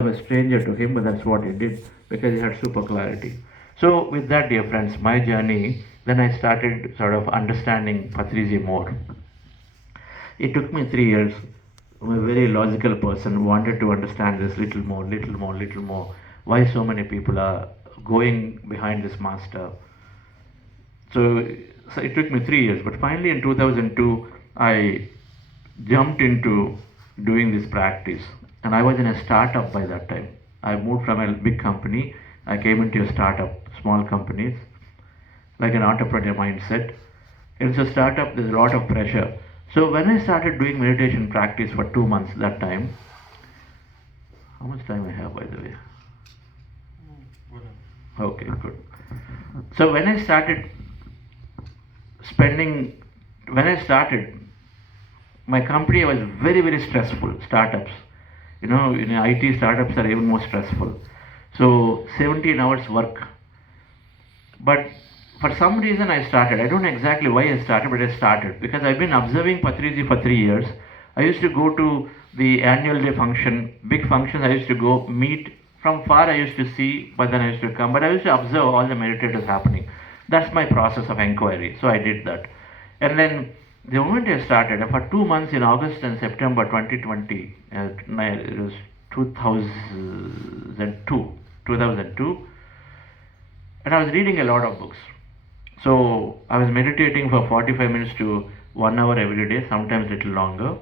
I'm a stranger to him, but that's what he did because he had super clarity. So, with that, dear friends, my journey, then I started sort of understanding PATRIJI more. It took me 3 years. I'm a very logical person, wanted to understand this little more, little more, little more. Why so many people are going behind this master. So it took me 3 years, but finally in 2002, I jumped into doing this practice. And I was in a startup by that time. I moved from a big company, I came into a startup, small companies, like an entrepreneur mindset. It's a startup, there's a lot of pressure. So when I started doing meditation practice for 2 months that time, how much time I have by the way? Okay, good. So when I started, my company was very, very stressful, startups. In IT startups are even more stressful. So 17 hours work. But for some reason I started. I don't know exactly why I started, but I started. Because I've been observing PATRIJI for 3 years. I used to go to the annual day function, big functions I used to go, meet. From far I used to see, but then I used to come. But I used to observe all the meditators happening. That's my process of inquiry. So I did that. And then the moment I started, for 2 months in August and September 2020, it was 2002, and I was reading a lot of books. So I was meditating for 45 minutes to 1 hour every day, sometimes a little longer.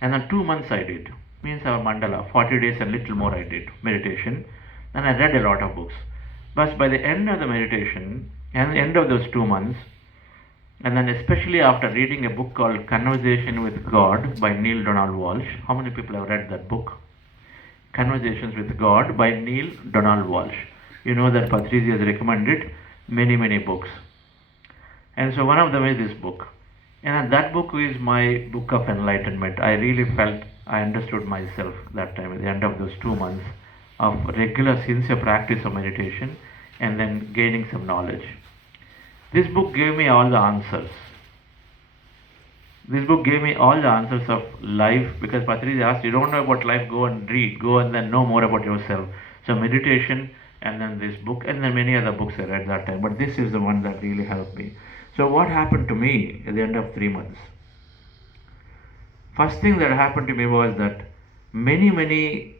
And then 2 months I did, means our mandala, 40 days and little more I did meditation. And I read a lot of books. But by the end of the meditation, and the end of those 2 months, and then especially after reading a book called Conversation with God by Neil Donald Walsh. How many people have read that book? Conversations with God by Neil Donald Walsh. You know that PATRIJI has recommended many, many books. And so one of them is this book. And that book is my book of enlightenment. I really felt I understood myself that time at the end of those 2 months of regular sincere practice of meditation and then gaining some knowledge. This book gave me all the answers. This book gave me all the answers of life, because PATRIJI asked, you don't know about life, go and read, go and then know more about yourself. So meditation, and then this book, and then many other books I read that time. But this is the one that really helped me. So what happened to me at the end of 3 months? First thing that happened to me was that many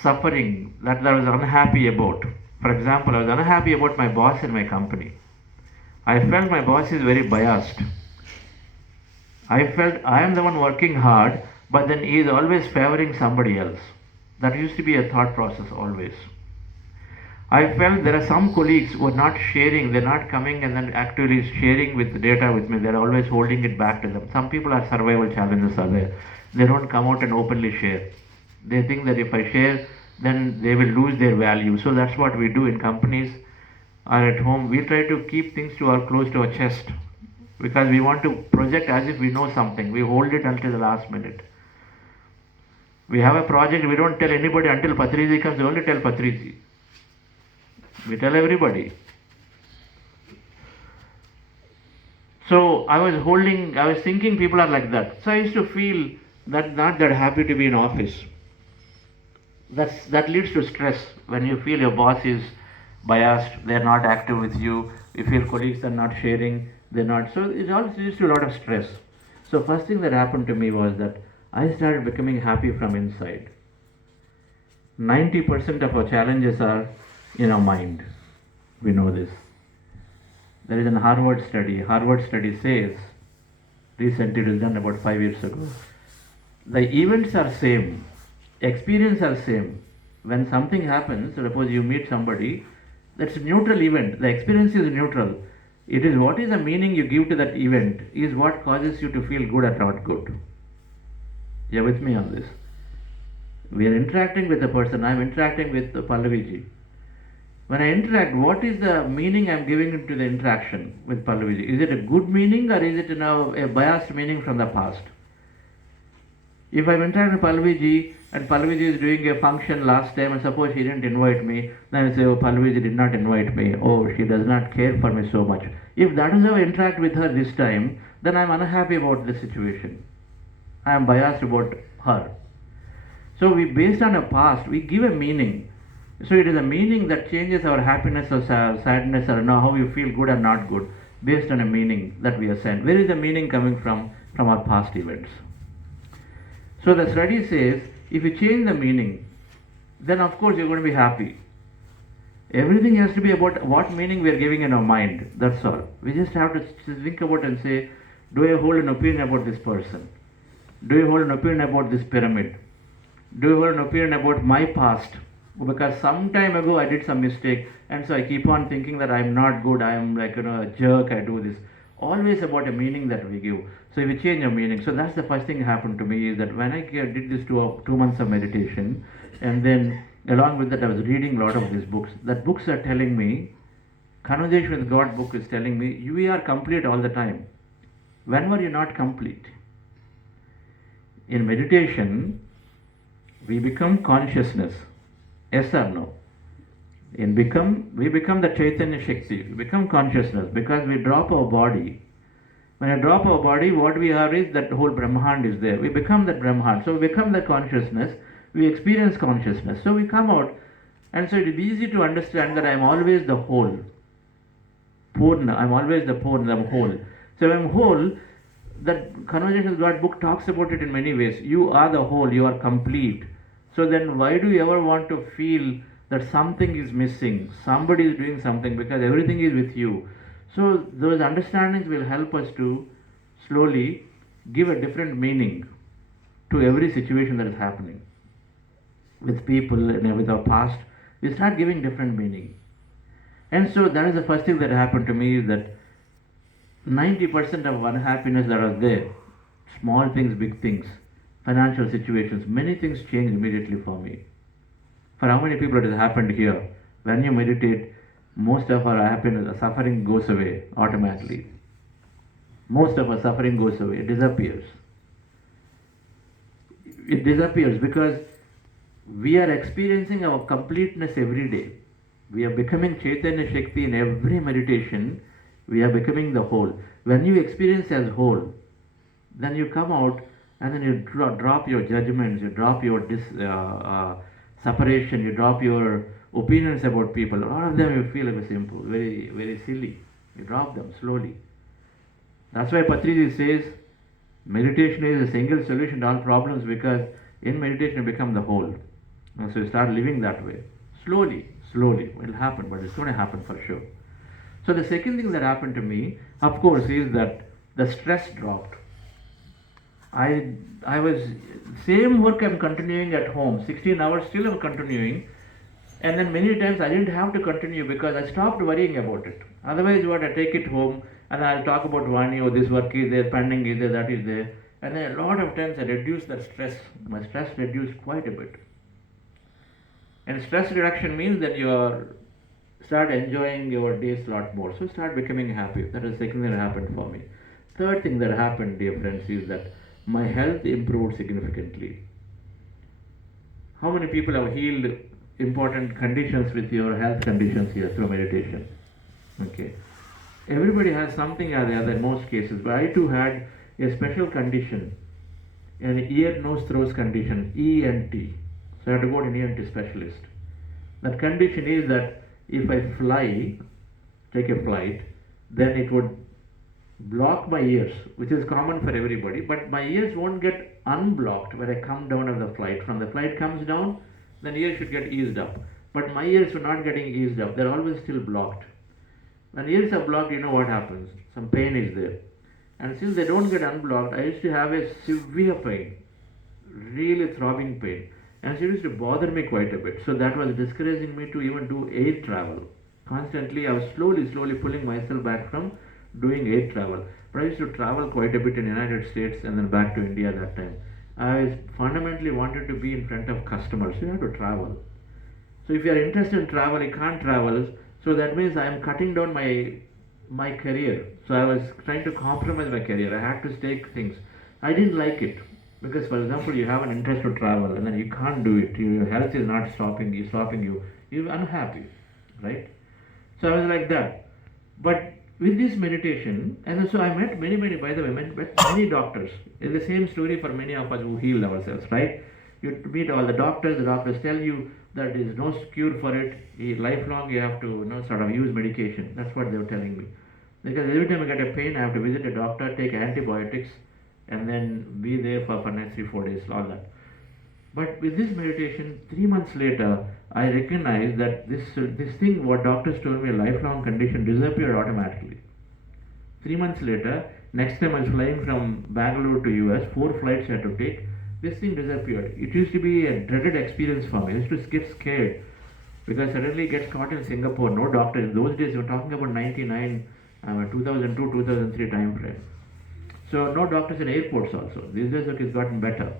suffering that I was unhappy about. For example, I was unhappy about my boss in my company. I felt my boss is very biased. I felt I am the one working hard, but then he is always favoring somebody else. That used to be a thought process always. I felt there are some colleagues who are not sharing, they're not coming and then actually sharing with the data with me, they're always holding it back to them. Some people are survival challenges are there. They don't come out and openly share. They think that if I share, then they will lose their value. So that's what we do in companies or at home. We try to keep things close to our chest, because we want to project as if we know something. We hold it until the last minute. We have a project, we don't tell anybody until PATRIJI comes. We only tell PATRIJI. We tell everybody. So I was thinking people are like that. So I used to feel that not that happy to be in office. That leads to stress. When you feel your boss is biased, they're not active with you, you feel colleagues are not sharing, they're not. So it all leads to a lot of stress. So first thing that happened to me was that I started becoming happy from inside. 90% of our challenges are in our mind. We know this. There is a Harvard study. Harvard study says, recently it was done about 5 years ago, the events are same, experience are same. When something happens, suppose you meet somebody, that's a neutral event. The experience is neutral. It is what is the meaning you give to that event is what causes you to feel good or not good. You're with me on this. We are interacting with a person. I'm interacting with Pallaviji. When I interact, what is the meaning I'm giving to the interaction with Pallaviji? Is it a good meaning, or is it a biased meaning from the past? If I'm interacting with Pallaviji and Pallaviji is doing a function last time and suppose he didn't invite me, then I say, oh, Pallaviji did not invite me. Oh, she does not care for me so much. If that is how I interact with her this time, then I'm unhappy about the situation. I am biased about her. So we, based on a past, we give a meaning. So it is a meaning that changes our happiness or sadness, or how we feel good or not good, based on a meaning that we assign. Where is the meaning coming from? From our past events. So the study says, if you change the meaning, then of course you're going to be happy. Everything has to be about what meaning we are giving in our mind. That's all. We just have to think about and say, do I hold an opinion about this person? Do you hold an opinion about this pyramid? Do you hold an opinion about my past? Because some time ago I did some mistake, and so I keep on thinking that I'm not good, I'm like a jerk, I do this. Always about a meaning that we give. So if we change our meaning, so that's the first thing that happened to me, is that when I did this 2 months of meditation, and then along with that I was reading a lot of these books. That books are telling me, Conversation with God book is telling me, you are complete all the time. When were you not complete? In meditation, we become consciousness. Yes or no? We become the Chaitanya Shakti. We become consciousness because we drop our body. When I drop our body, what we have is that whole Brahmand is there. We become that Brahmand. So we become the consciousness. We experience consciousness. So we come out, and so it is easy to understand that I am always the whole. Purna. I'm always the Purna. I'm whole. So I'm whole. That Conversation with God book talks about it in many ways. You are the whole. You are complete. So then why do you ever want to feel that something is missing, somebody is doing something, because everything is with you? So those understandings will help us to slowly give a different meaning to every situation that is happening. With people and with our past, we start giving different meaning. And so that is the first thing that happened to me, is that 90% of unhappiness that are there, small things, big things, financial situations, many things change immediately for me. For how many people it has happened here? When you meditate, most of our happiness, suffering goes away automatically. Most of our suffering goes away, it disappears. It disappears because we are experiencing our completeness every day. We are becoming Chaitanya Shakti in every meditation. We are becoming the whole. When you experience as whole, then you come out and then you drop your judgments, you drop your separation, you drop your opinions about people. All of them you feel very simple, very, very silly. You drop them slowly. That's why PATRIJI says meditation is a single solution to all problems, because in meditation you become the whole. And so you start living that way. Slowly, slowly. It will happen, but it's going to happen for sure. So the second thing that happened to me, of course, is that the stress dropped. I was, same work I'm continuing at home, 16 hours still I'm continuing, and then many times I didn't have to continue because I stopped worrying about it. Otherwise, what, I take it home and I'll talk about Vani, oh, this work is there, pending is there, that is there, and then a lot of times I reduced that stress. My stress reduced quite a bit. And stress reduction means that you start enjoying your days a lot more. So start becoming happy. That is the second thing that happened for me. Third thing that happened, dear friends, is that my health improved significantly. How many people have healed important conditions with your health conditions here through meditation? Okay. Everybody has something or the other in most cases, but I too had a special condition, an ear, nose, throat condition, ENT. So I had to go to an ENT specialist. That condition is that if I take a flight, then it would block my ears, which is common for everybody, but my ears won't get unblocked when I come down of the flight. From the flight comes down, then ears should get eased up. But my ears were not getting eased up, they're always still blocked. When ears are blocked, you know what happens? Some pain is there. And since they don't get unblocked, I used to have a severe pain, really throbbing pain. And it used to bother me quite a bit. So that was discouraging me to even do air travel. Constantly, I was slowly pulling myself back from doing air travel. But I used to travel quite a bit in the United States and then back to India at that time. I fundamentally wanted to be in front of customers, so you have to travel. So if you are interested in travel, you can't travel. So that means I am cutting down my career. So I was trying to compromise my career. I had to take things. I didn't like it. Because, for example, you have an interest to travel and then you can't do it. Your health is not stopping you. You're unhappy, right? So I was like that. But with this meditation, and so I met many, by the way, met many doctors. It's the same story for many of us who healed ourselves, right? You meet all the doctors tell you that there is no cure for it. Lifelong you have to sort of use medication. That's what they were telling me. Because every time I get a pain, I have to visit a doctor, take antibiotics, and then be there for next 3-4 days, all that. But with this meditation, 3 months later, I recognized that this thing, what doctors told me, a lifelong condition, disappeared automatically. 3 months later, next time I was flying from Bangalore to US, 4 flights I had to take, this thing disappeared. It used to be a dreaded experience for me. I used to get scared because suddenly it gets caught in Singapore, no doctor. In those days, we were talking about 99, 2002, 2003 time frame. So no doctors in airports also. These days it's gotten better.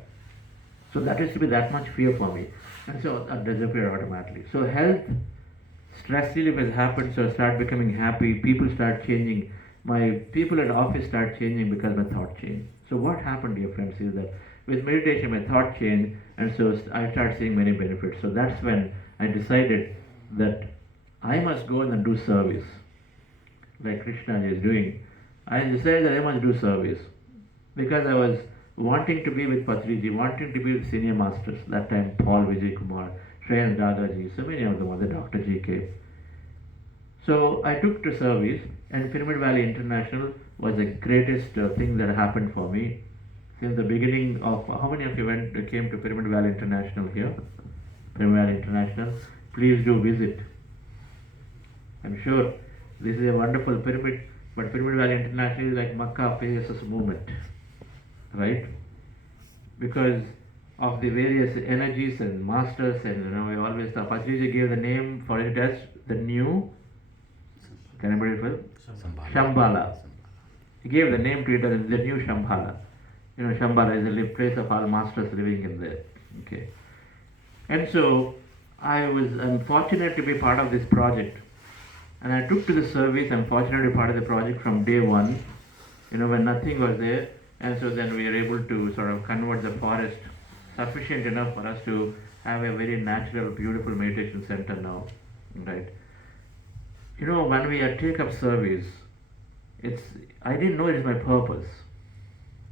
So that used to be that much fear for me. And so that disappeared automatically. So health, stress relief has happened, so I start becoming happy. People start changing. My people at office start changing because my thought changed. So what happened, dear friends, is that with meditation my thought changed, and so I started seeing many benefits. So that's when I decided that I must go and do service, like Krishna is doing. I decided that I must do service because I was wanting to be with PATRIJI, wanting to be with senior masters. That time Paul Vijay Kumar, Shreyans Dadaji, so many of them, other Dr. GK. So I took to service, and Pyramid Valley International was the greatest thing that happened for me. Since the beginning of, how many of you came to Pyramid Valley International here? Pyramid Valley International, please do visit. I'm sure this is a wonderful pyramid, but Pyramid Valley International is like Makkah Pegasus movement, right? Because of the various energies and masters, and we always thought Patriji gave the name for it as the new, can anybody feel? Shambhala. He gave the name to it as the new Shambhala. Shambhala is a place of all masters living in there. Okay. And so I'm fortunate to be part of this project. And I took to the service. I'm fortunate to be part of the project from day one, when nothing was there. And so then we are able to sort of convert the forest sufficient enough for us to have a very natural, beautiful meditation center now, right? When we take up service, I didn't know it is my purpose.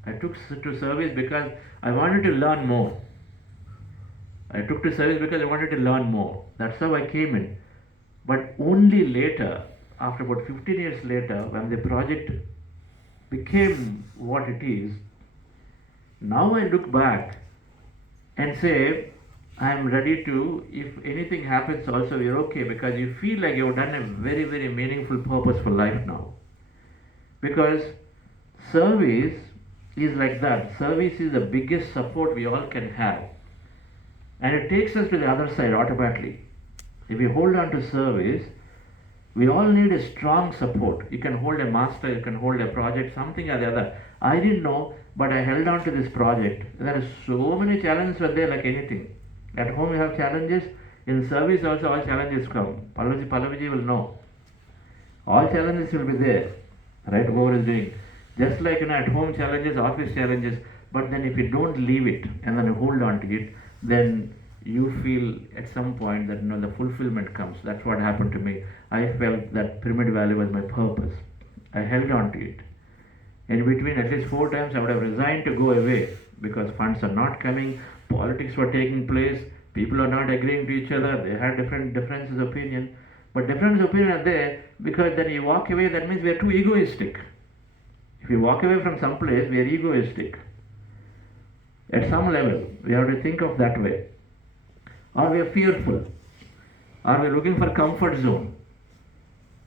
I took to service because I wanted to learn more. I took to service because I wanted to learn more. That's how I came in. But only later, after about 15 years later, when the project became what it is, now I look back and say, I'm ready to, if anything happens also, you're okay, because you feel like you've done a very, very meaningful purpose for life now. Because service is like that. Service is the biggest support we all can have. And it takes us to the other side automatically. If we hold on to service, we all need a strong support. You can hold a master, you can hold a project, something or the other. I didn't know, but I held on to this project. There are so many challenges were there like anything. At home we have challenges. In service also all challenges come. Palaviji will know. All challenges will be there. Right? Whoever is doing. Just like at home challenges, office challenges. But then if you don't leave it and then you hold on to it, then you feel at some point that the fulfillment comes. That's what happened to me. I felt that Pyramid Valley was my purpose. I held on to it. In between, at least 4 times I would have resigned to go away because funds are not coming, politics were taking place, people are not agreeing to each other, they had differences of opinion. But differences of opinion are there because then you walk away, that means we are too egoistic. If you walk away from some place, we are egoistic. At some level, we have to think of that way. Or we are fearful. Or we are looking for comfort zone.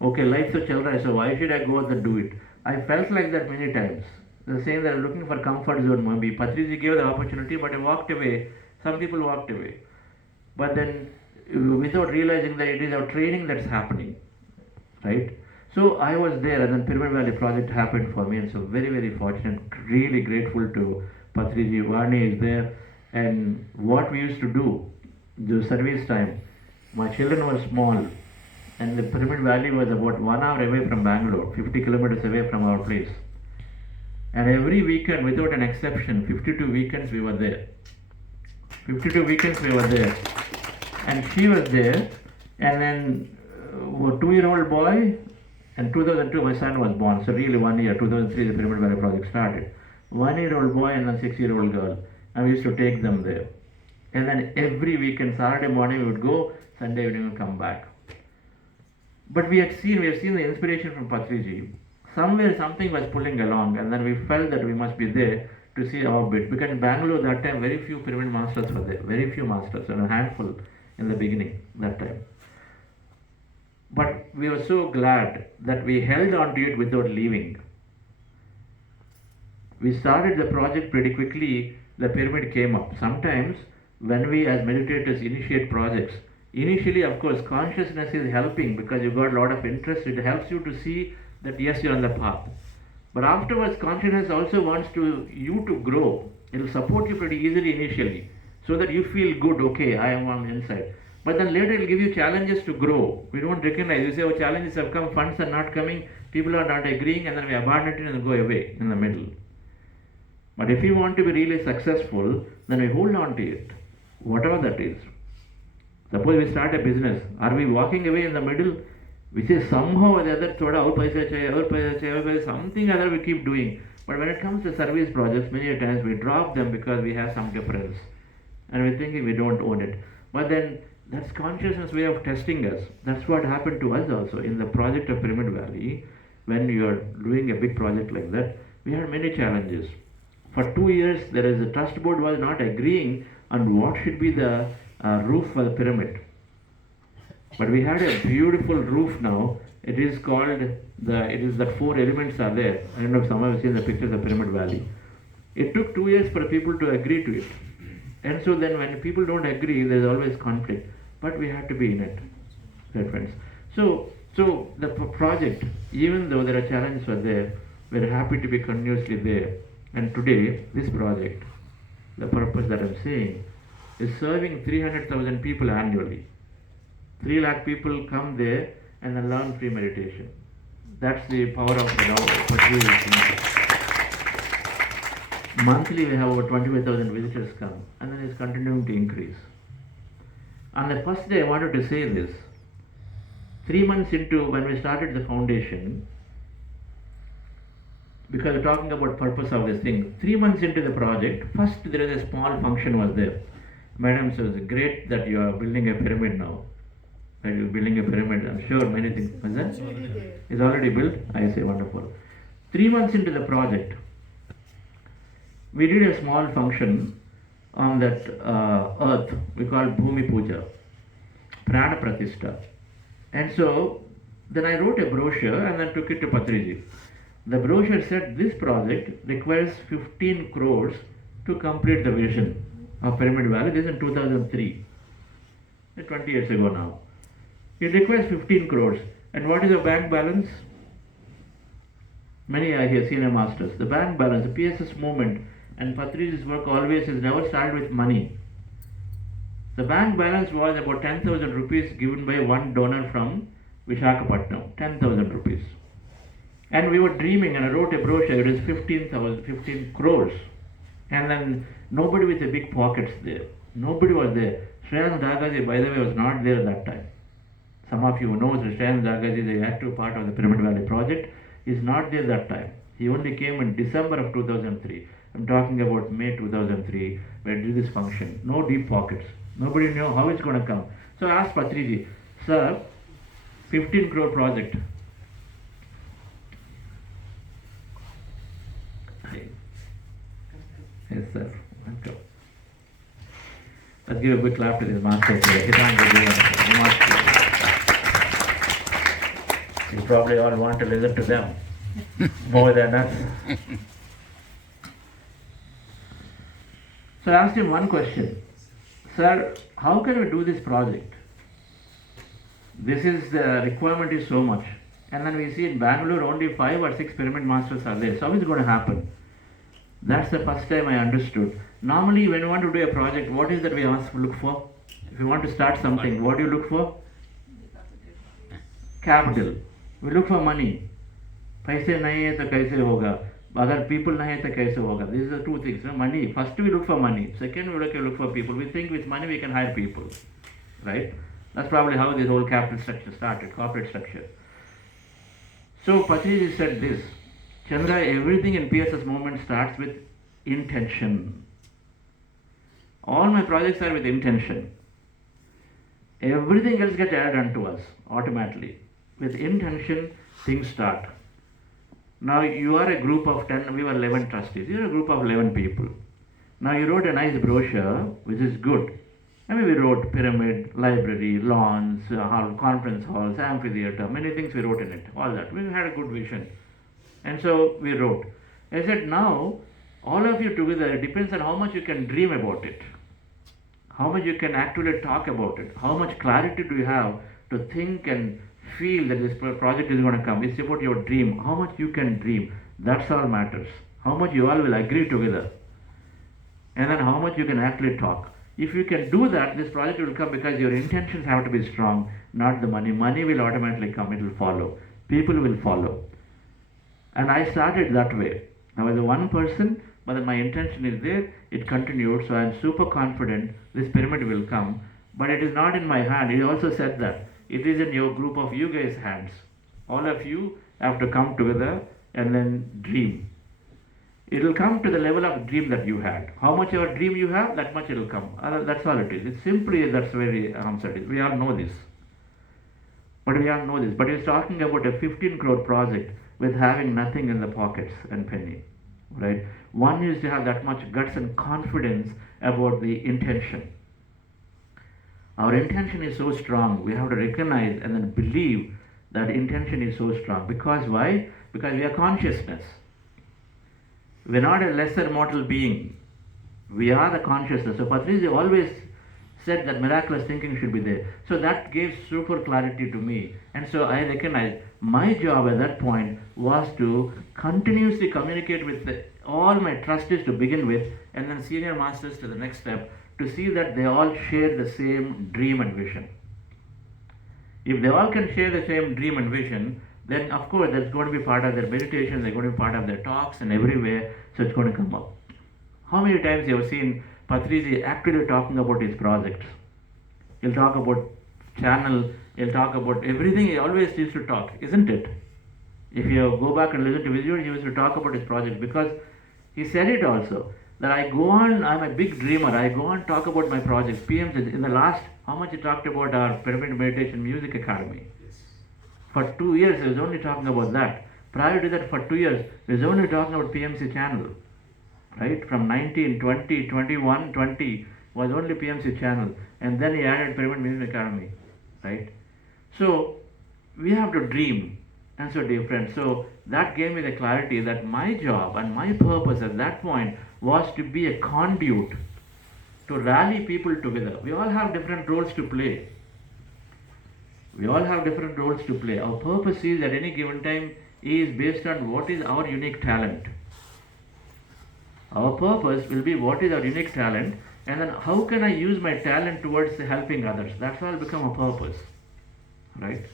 Okay, life so chal raha hai, so why should I go and do it? I felt like that many times. The same that I'm looking for comfort zone. Maybe Patriji gave the opportunity, but I walked away. Some people walked away. But then, without realizing that it is our training that's happening. Right? So I was there, and then Pyramid Valley project happened for me, and so very, very fortunate, really grateful to Patriji. Vani is there, and what we used to do, the service time, my children were small, and the Pyramid Valley was about 1 hour away from Bangalore, 50 kilometers away from our place. And every weekend, without an exception, 52 weekends we were there. 52 weekends we were there. And she was there, and then a 2-year-old boy, and 2002 my son was born, so really 1 year, 2003 the Pyramid Valley project started. 1-year-old boy and a 6-year-old girl, and we used to take them there. And then every weekend, Saturday morning we would go, Sunday evening we would come back. But we have seen the inspiration from PATRIJI. Somewhere something was pulling along, and then we felt that we must be there to see our bit. Because in Bangalore that time, very few pyramid masters were there. Very few masters, and a handful in the beginning that time. But we were so glad that we held on to it without leaving. We started the project pretty quickly, the pyramid came up. Sometimes when we as meditators initiate projects, initially of course consciousness is helping because you got a lot of interest, it helps you to see that yes, you're on the path. But afterwards consciousness also wants you to grow. It will support you pretty easily initially so that you feel good, okay, I am on the inside. But then later it will give you challenges to grow. We don't recognize. You say, oh, challenges have come, funds are not coming, people are not agreeing, and then we abandon it and go away in the middle. But if we want to be really successful, then we hold on to it, whatever that is. Suppose we start a business. Are we walking away in the middle? We say somehow or the other, something other we keep doing. But when it comes to service projects, many times we drop them because we have some difference. And we're thinking we don't own it. But then that's consciousness way of testing us. That's what happened to us also in the project of Pyramid Valley. When you are doing a big project like that, we had many challenges. For 2 years, there is a trust board was not agreeing on what should be the roof for the pyramid. But we had a beautiful roof now. It is called the 4 elements are there. I don't know if some of you have seen the pictures of Pyramid Valley. It took 2 years for people to agree to it. And so then when people don't agree, there's always conflict. But we have to be in it, dear friends. So the project, even though there are challenges were there, we're happy to be continuously there. And today, this project, the purpose that I'm saying, is serving 300,000 people annually. 3 lakh people come there and then learn free meditation. That's the power of the Lord. Monthly we have over 25,000 visitors come, and then it's continuing to increase. On the first day I wanted to say this. 3 months into when we started the foundation, because we're talking about purpose of this thing, 3 months into the project, first there is a small function was there. Madam says, great that you are building a pyramid now. That you're building a pyramid, I'm sure many things. Was that? It's already built? I say, wonderful. 3 months into the project, we did a small function on that earth, we call Bhumi Puja, Prana Pratishtha. And so, then I wrote a brochure and then took it to PATRIJI. The brochure said this project requires 15 crores to complete the vision of Pyramid Valley. This is in 2003, 20 years ago now. It requires 15 crores. And what is the bank balance? Many are here, senior masters. The bank balance, the PSS movement, and PATRIJI's work always has never started with money. The bank balance was about 10,000 rupees given by one donor from Visakhapatnam, 10,000 rupees. And we were dreaming, and I wrote a brochure, it is 15 crores. And then nobody with the big pockets there. Nobody was there. Shreyansh Dagaji, by the way, was not there at that time. Some of you know Shreyansh Dagaji, the active part of the Pyramid Valley project, is not there that time. He only came in December of 2003. I'm talking about May 2003, where I did this function. No deep pockets. Nobody knew how it's going to come. So I asked PATRIJI, sir, 15 crore project. Yes, sir. Welcome. Let's give a big clap to this master. You probably all want to listen to them more than us. So I asked him one question. Sir, how can we do this project? The requirement is so much. And then we see in Bangalore only 5 or 6 pyramid masters are there. So how is it going to happen? That's the first time I understood. Normally when you want to do a project, what is that we look for? If you want to start something, what do you look for? Capital. We look for money. Paise nahi hai to kaise hoga? Agar people nahi hai to kaise hoga? These are the 2 things. Money. First we look for money. Second we look for people. We think with money we can hire people. Right? That's probably how this whole capital structure started, corporate structure. So PATRIJI said this, Chandra, everything in PSS movement starts with intention. All my projects are with intention. Everything else gets added onto us automatically. With intention, things start. Now you are a group of 10, we were 11 trustees. You are a group of 11 people. Now you wrote a nice brochure, which is good. I mean, we wrote pyramid, library, lawns, conference halls, amphitheater, many things we wrote in it, all that. We had a good vision. And so we wrote. I said, now, all of you together, it depends on how much you can dream about it, how much you can actually talk about it, how much clarity do you have to think and feel that this project is going to come. It's about your dream, how much you can dream. That's all matters. How much you all will agree together. And then how much you can actually talk. If you can do that, this project will come because your intentions have to be strong, not the money. Money will automatically come, it will follow. People will follow. And I started that way. I was the one person, but then my intention is there, it continued, so I am super confident this pyramid will come. But it is not in my hand. He also said that. It is in your group of you guys' hands. All of you have to come together and then dream. It will come to the level of dream that you had. How much your dream you have, that much it will come. That's all it is. It's simply, that's very answer it is. We all know this. But he's talking about a 15 crore project with having nothing in the pockets and penny. Right? One is to have that much guts and confidence about the intention. Our intention is so strong. We have to recognize and then believe that intention is so strong. Because why? Because we are consciousness. We are not a lesser mortal being. We are the consciousness. So PATRIJI always said that miraculous thinking should be there. So that gave super clarity to me. And so I recognized my job at that point was to continuously communicate with all my trustees to begin with, and then senior masters to the next step, to see that they all share the same dream and vision. If they all can share the same dream and vision, then of course that's going to be part of their meditation, they're going to be part of their talks and everywhere, so it's going to come up. How many times you have seen PATRIJI actually talking about his projects? He'll talk about channel, he'll talk about everything, he always used to talk, isn't it? If you go back and listen to his video, he used to talk about his project, because he said it also, that I go on, I'm a big dreamer, I go on talk about my projects. PMs, in the last, how much he talked about our Pyramid Meditation Music Academy. For 2 years, he was only talking about that. Prior to that, for 2 years, he was only talking about PMC channel. Right? From 19, 20, 21, 20 was only PMC channel. And then he added Pyramid Music Academy. Right? So, we have to dream. And so different. So, that gave me the clarity that my job and my purpose at that point was to be a conduit to rally people together. We all have different roles to play. Our purpose is at any given time is based on what is our unique talent. Our purpose will be what is our unique talent, and then how can I use my talent towards helping others. That's all become a purpose. Right?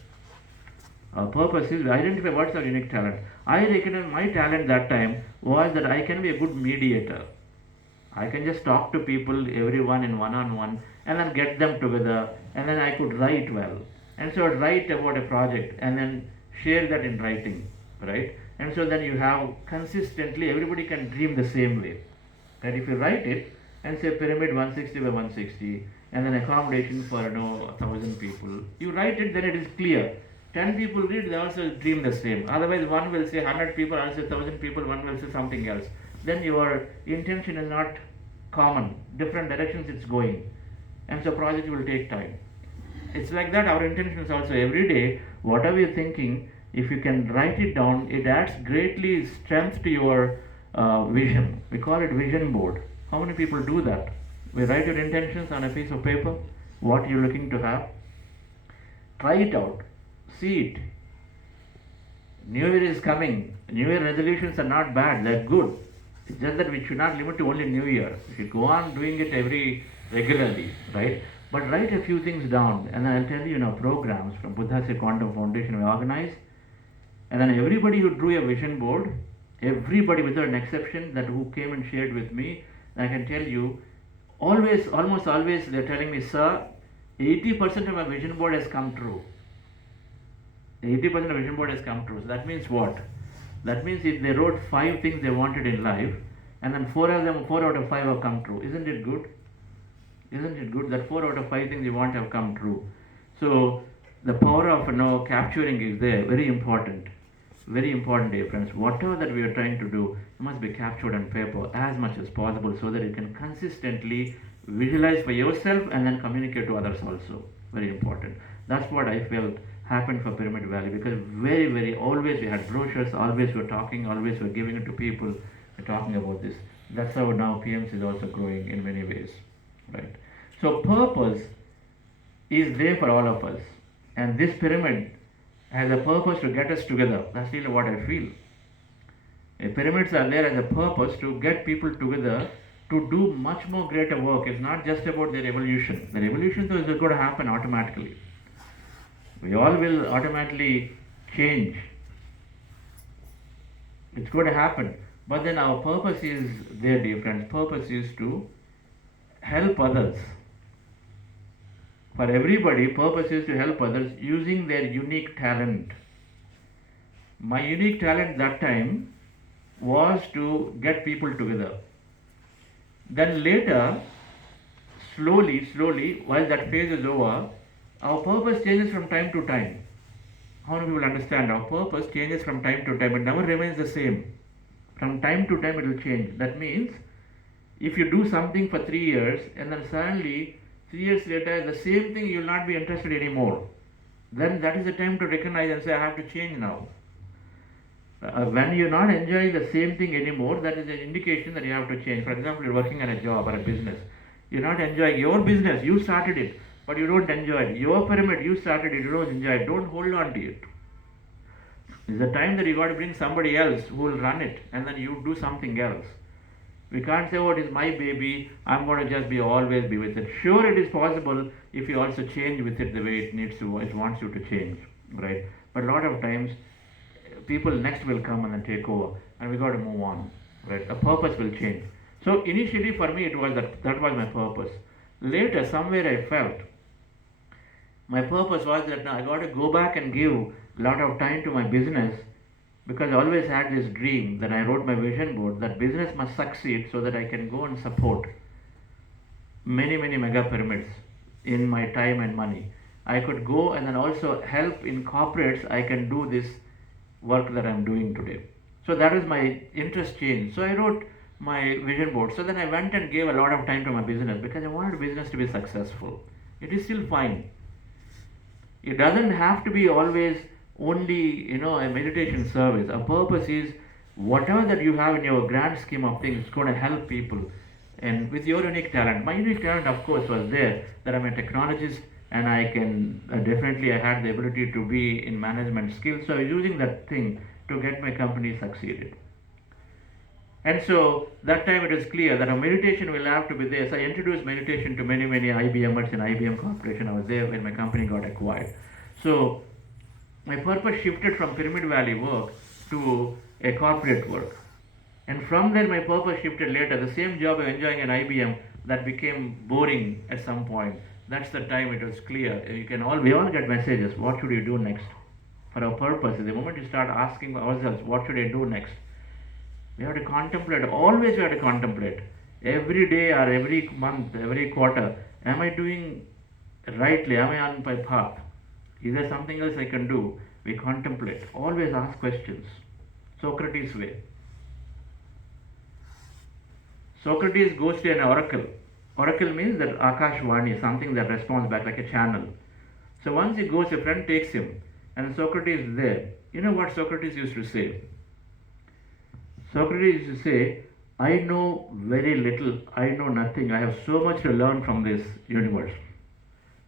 Our purpose is to identify what's our unique talent. I reckon my talent that time was that I can be a good mediator. I can just talk to people, everyone in one-on-one, and then get them together, and then I could write well. And so I'd write about a project and then share that in writing, right? And so then you have consistently, everybody can dream the same way. And if you write it and say pyramid 160 by 160, and then accommodation for 1,000 people, you write it, then it is clear. 10 people read, they also dream the same. Otherwise, one will say 100 people, one will say 1,000 people, one will say something else. Then your intention is not common. Different directions it's going. And so project will take time. It's like that, our intention is also every day, whatever you're thinking, if you can write it down, it adds greatly strength to your vision. We call it vision board. How many people do that? We write your intentions on a piece of paper, what you're looking to have. Try it out. See it. New Year is coming. New Year resolutions are not bad, they're good. It's just that we should not limit to only New Year. We should go on doing it regularly, right? But write a few things down, and then I'll tell you, programs from Buddha's Quantum Foundation we organize, and then everybody who drew a vision board, everybody without an exception that who came and shared with me, I can tell you, almost always they're telling me, sir, 80% of my vision board has come true. 80% of vision board has come true. So that means what? That means if they wrote 5 things they wanted in life, and then 4 out of 5 have come true. Isn't it good? Isn't it good that 4 out of 5 things you want have come true? So the power of capturing is there, very important. Very important, dear friends. Whatever that we are trying to do must be captured on paper as much as possible so that you can consistently visualize for yourself and then communicate to others also. Very important. That's what I felt happened for Pyramid Valley, because very, always we had brochures, always we were talking, always we were giving it to people, we're talking about this. That's how now PMC is also growing in many ways. Right? So purpose is there for all of us. And this pyramid has a purpose to get us together. That's really what I feel. Pyramids are there as a purpose to get people together to do much more greater work. It's not just about their evolution. Their evolution though is going to happen automatically. We all will automatically change. It's going to happen. But then our purpose is there, dear friends. Purpose is to help others. For everybody, purpose is to help others using their unique talent. My unique talent that time was to get people together. Then later, slowly, while that phase is over, our purpose changes from time to time. How many people understand? Our purpose changes from time to time. It never remains the same. From time to time it will change. That means, if you do something for 3 years and then suddenly 3 years later the same thing you will not be interested anymore, then that is the time to recognize and say, I have to change now. When you are not enjoying the same thing anymore, that is an indication that you have to change. For example, you are working on a job or a business. You are not enjoying your business, you started it, but you don't enjoy it. Your pyramid, you started it, you don't enjoy it. Don't hold on to it. It's the time that you got to bring somebody else who will run it, and then you do something else. We can't say, oh, it is my baby, I'm going to just always be with it. Sure, it is possible if you also change with it the way it wants you to change, right? But a lot of times, people next will come and then take over, and we got to move on, right? The purpose will change. So initially for me, it was that was my purpose. Later, somewhere I felt my purpose was that now I got to go back and give a lot of time to my business, because I always had this dream that I wrote my vision board that business must succeed so that I can go and support many mega pyramids in my time and money. I could go and then also help in corporates. I can do this work that I'm doing today. So that is my interest change. So I wrote my vision board. So then I went and gave a lot of time to my business because I wanted business to be successful. It is still fine. It doesn't have to be always only a meditation service. Our purpose is whatever that you have in your grand scheme of things, it's going to help people, and with your unique talent. My unique talent, of course, was there that I'm a technologist, and I can definitely I had the ability to be in management skills. So I was using that thing to get my company succeeded. And so that time it was clear that a meditation will have to be there. So I introduced meditation to many IBMers in IBM Corporation. I was there when my company got acquired. So my purpose shifted from Pyramid Valley work to a corporate work. And from there my purpose shifted later. The same job I was enjoying in IBM, that became boring at some point. That's the time it was clear. We all get messages, what should you do next? For our purpose, the moment you start asking ourselves, what should I do next? We have to contemplate, always we have to contemplate. Every day or every month, every quarter, am I doing rightly? Am I on my path? Is there something else I can do? We contemplate, always ask questions. Socrates' way. Socrates goes to an oracle. Oracle means that Akashvani, something that responds back like a channel. So once he goes, a friend takes him, and Socrates is there. You know what Socrates used to say? Socrates used to say, I know very little, I know nothing, I have so much to learn from this universe.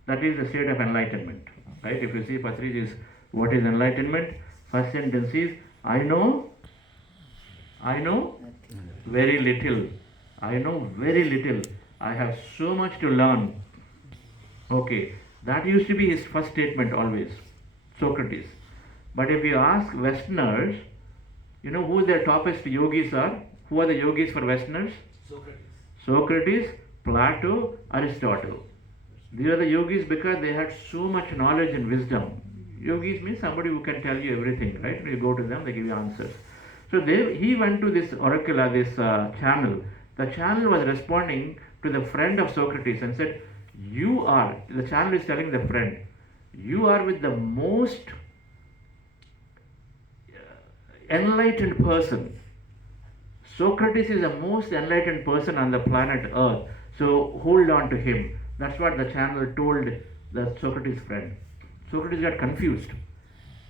That is the state of enlightenment. Right? If you see PATRIJI's what is enlightenment, first sentence is, I know very little. I know very little. I have so much to learn. Okay, that used to be his first statement always, Socrates. But if you ask Westerners, you know who their toppest yogis are? Who are the yogis for Westerners? Socrates, Plato, Aristotle. These are the yogis because they had so much knowledge and wisdom. Yogis means somebody who can tell you everything, right? You go to them, they give you answers. So he went to this oracle or this channel. The channel was responding to the friend of Socrates and said, you are, the channel is telling the friend, you are with the most enlightened person. Socrates is the most enlightened person on the planet Earth, so hold on to him. That's what the channel told the Socrates friend. Socrates got confused.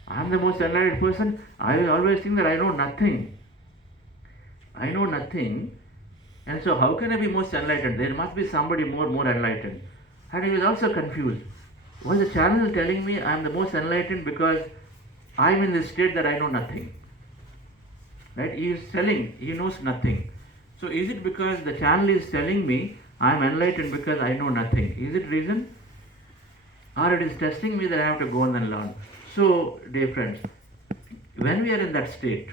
I am the most enlightened person. I will always think that I know nothing. I know nothing. And so how can I be most enlightened? There must be somebody more enlightened. And he was also confused. Was the channel telling me I am the most enlightened because I am in this state that I know nothing? Right? He is telling he knows nothing. So is it because the channel is telling me I am enlightened because I know nothing? Is it reason? Or it is testing me that I have to go on and learn? So, dear friends, when we are in that state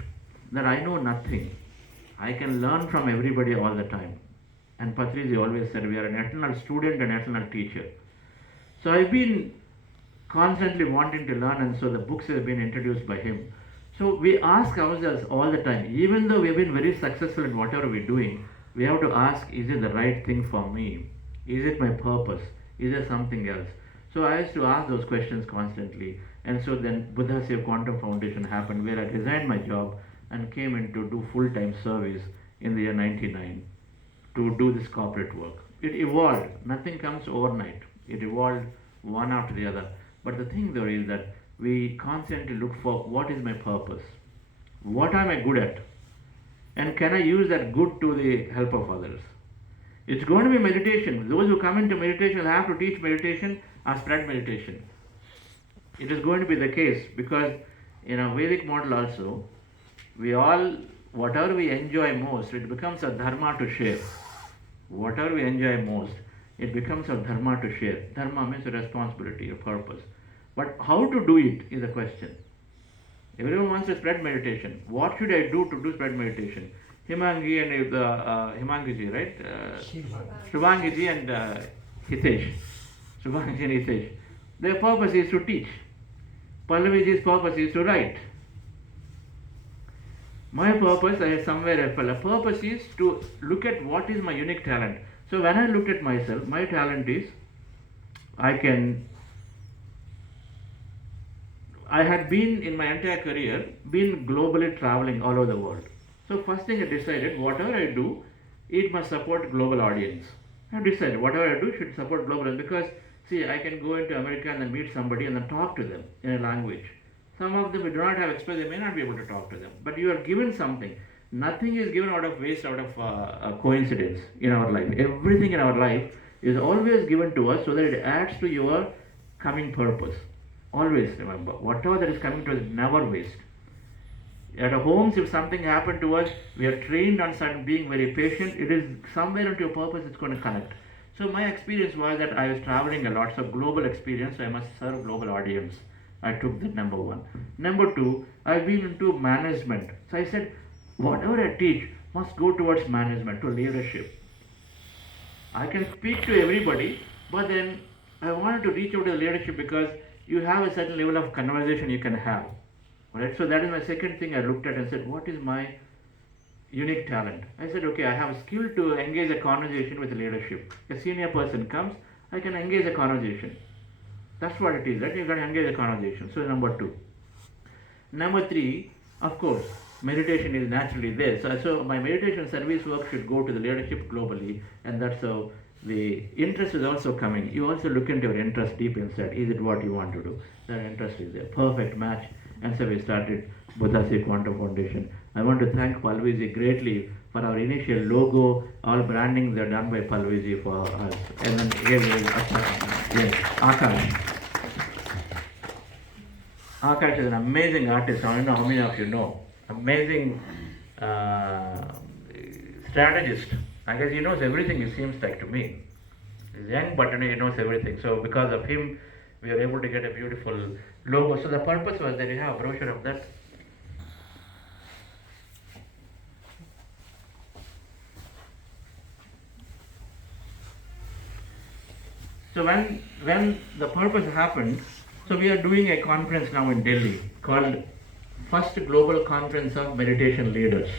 that I know nothing, I can learn from everybody all the time. And PATRIJI always said we are an eternal student and eternal teacher. So I've been constantly wanting to learn, and so the books have been introduced by him. So we ask ourselves all the time, even though we've been very successful in whatever we're doing, we have to ask, is it the right thing for me? Is it my purpose? Is there something else? So I used to ask those questions constantly. And so then Buddha Save Quantum Foundation happened, where I resigned my job and came in to do full-time service in the year 99 to do this corporate work. It evolved. Nothing comes overnight. It evolved one after the other. But the thing though is that we constantly look for what is my purpose? What am I good at? And can I use that good to the help of others? It's going to be meditation. Those who come into meditation will have to teach meditation or spread meditation. It is going to be the case because in a Vedic model also, we all, whatever we enjoy most, it becomes a dharma to share. Whatever we enjoy most, it becomes a dharma to share. Dharma means a responsibility, a purpose. But how to do it is a question. Everyone wants to spread meditation. What should I do to spread meditation? Himangi and Himangiji, right? Shubhangiji and Hitesh. Shubhangiji and Hitesh. Their purpose is to teach. Pallaviji's purpose is to write. My purpose, I somewhere I felt, a purpose is to look at what is my unique talent. So when I looked at myself, my talent is, I had been in my entire career, been globally traveling all over the world. So first thing I decided, whatever I do, it must support global audience. I decided whatever I do should support global audience because see, I can go into America and then meet somebody and then talk to them in a language. Some of them we do not have express, they may not be able to talk to them. But you are given something. Nothing is given out of waste, out of coincidence in our life. Everything in our life is always given to us so that it adds to your coming purpose. Always remember, whatever that is coming to us, never waste. At our homes, if something happened to us, we are trained on being very patient. It is somewhere into your purpose, it's going to connect. So my experience was that I was traveling a lot, so global experience, so I must serve global audience. I took that number one. Number two, I've been into management. So I said, whatever I teach must go towards management, to leadership. I can speak to everybody, but then I wanted to reach out to leadership because you have a certain level of conversation you can have. Right? So that is my second thing I looked at and said, what is my unique talent? I said, okay, I have a skill to engage a conversation with leadership. A senior person comes, I can engage a conversation. That's what it is, right? You can engage a conversation. So number two. Number three, of course, meditation is naturally there. So my meditation service work should go to the leadership globally, and that's how the interest is also coming. You also look into your interest deep inside. Is it what you want to do? That interest is there. Perfect match. And so we started Buddha Save Quantum Foundation. I want to thank Palviji greatly for our initial logo. All brandings are done by Palviji for us. And then here is Akash. Akash is an amazing artist. I don't know how many of you know. Amazing strategist. I guess he knows everything, it seems like to me. He's young, but he knows everything. So because of him, we are able to get a beautiful logo. So the purpose was that you have a brochure of that. So when the purpose happened, so we are doing a conference now in Delhi called First Global Conference of Meditation Leaders.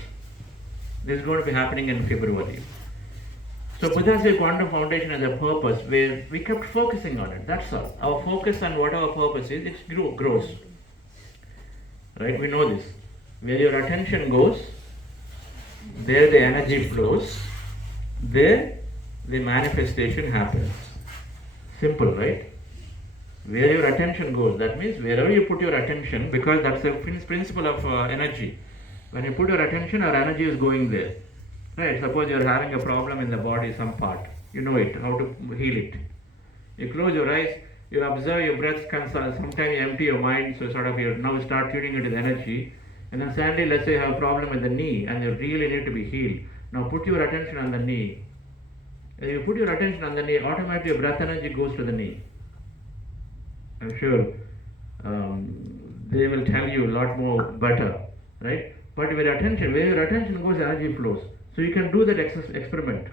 This is going to be happening in February. So Buddha's quantum foundation has a purpose where we kept focusing on it. That's all. Our focus on what our purpose is, it grows. Right? We know this. Where your attention goes, there the energy flows, there the manifestation happens. Simple, right? Where your attention goes, that means wherever you put your attention, because that's the principle of energy. When you put your attention, our energy is going there. Right? Suppose you are having a problem in the body, some part. You know it, how to heal it. You close your eyes, you observe your breath, sometimes you empty your mind, so sort of you now start tuning into the energy. And then suddenly, let's say you have a problem with the knee and you really need to be healed. Now put your attention on the knee. When you put your attention on the knee, automatically your breath energy goes to the knee. I'm sure they will tell you a lot more better, right? But where your attention goes, energy flows. So you can do that experiment,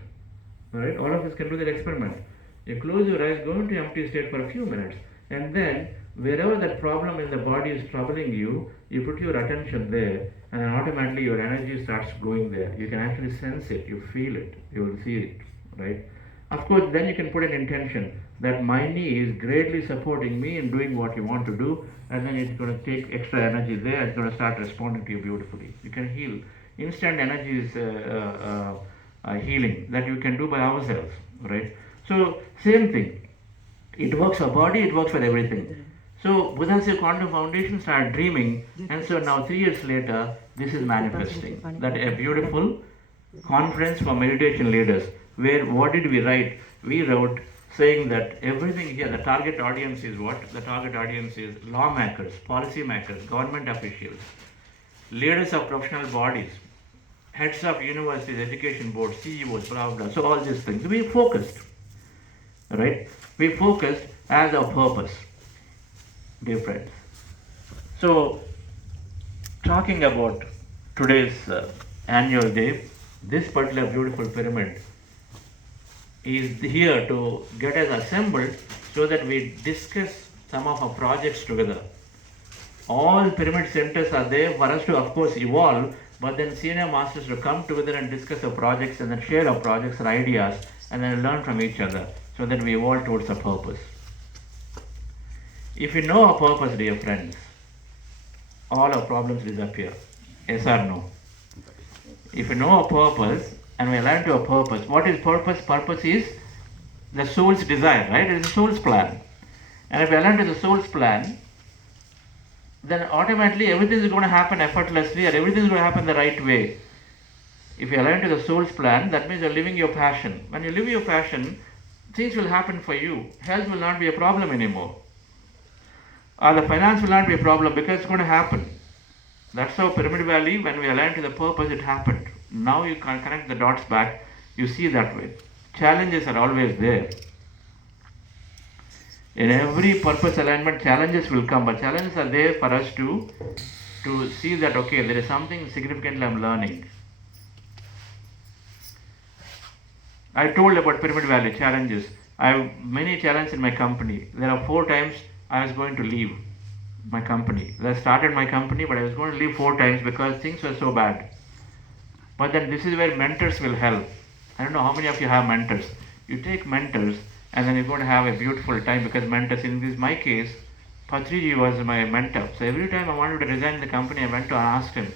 right? All of us can do that experiment. You close your eyes, go into empty state for a few minutes, and then wherever that problem in the body is troubling you, you put your attention there, and then automatically your energy starts going there. You can actually sense it, you feel it, you will see it, right? Of course, then you can put an intention that my knee is greatly supporting me in doing what you want to do, and then it's going to take extra energy there, it's going to start responding to you beautifully. You can heal. Instant energy is healing that you can do by ourselves, right? So, same thing. It works for body, it works for everything. So, Buddha's quantum foundation started dreaming, and so now 3 years later, this is manifesting. That a beautiful conference for meditation leaders, where what did we write? We wrote saying that everything here, the target audience is what? The target audience is lawmakers, policymakers, government officials, leaders of professional bodies, heads of universities, education boards, CEOs, blah, blah. So all these things. We focused, right? We focused as our purpose, dear friends. So, talking about today's annual day, this particular beautiful pyramid is here to get us assembled so that we discuss some of our projects together. All pyramid centers are there for us to, of course, evolve, but then senior masters to come together and discuss our projects and then share our projects or ideas and then learn from each other so that we evolve towards a purpose. If we know our purpose, dear friends, all our problems disappear. Yes or no? If we know our purpose and we align to our purpose, what is purpose? Purpose is the soul's desire, right? It is the soul's plan. And if we align to the soul's plan, then automatically everything is going to happen effortlessly and everything is going to happen the right way. If you align to the soul's plan, that means you're living your passion. When you live your passion, things will happen for you. Health will not be a problem anymore. Or the finance will not be a problem because it's going to happen. That's how Pyramid Valley, when we align to the purpose, it happened. Now you can connect the dots back, you see that way. Challenges are always there. In every purpose alignment, challenges will come, but challenges are there for us to see that, okay, there is something significantly I'm learning. I told about Pyramid Valley challenges. I have many challenges in my company. There are 4 times I was going to leave my company. I started my company, but I was going to leave 4 times because things were so bad. But then this is where mentors will help. I don't know how many of you have mentors. You take mentors and then you're going to have a beautiful time because mentors, in my case, PATRIJI was my mentor. So every time I wanted to resign the company, I went to ask him.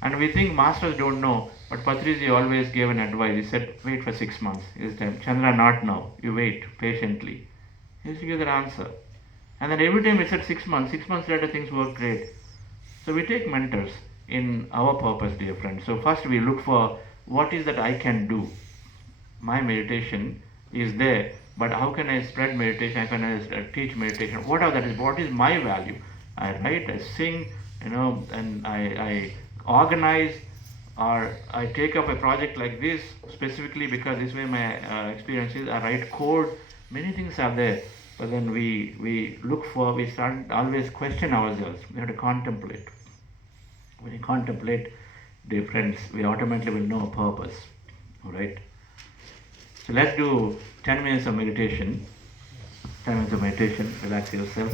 And we think masters don't know, but PATRIJI always gave an advice. He said, wait for 6 months. This time, Chandra, not now. You wait patiently. He used to give that answer. And then every time he said 6 months. 6 months later, things work great. So we take mentors in our purpose, dear friends. So first we look for what is that I can do. My meditation is there, but how can I spread meditation? How can I teach meditation? What is my value? I write, I sing, and I organize, or I take up a project like this specifically because this way my experience is. I write code. Many things are there, but then we start always question ourselves. We have to contemplate. When you contemplate, dear friends, we automatically will know a purpose. All right. So let's do 10 minutes of meditation. 10 minutes of meditation. Relax yourself.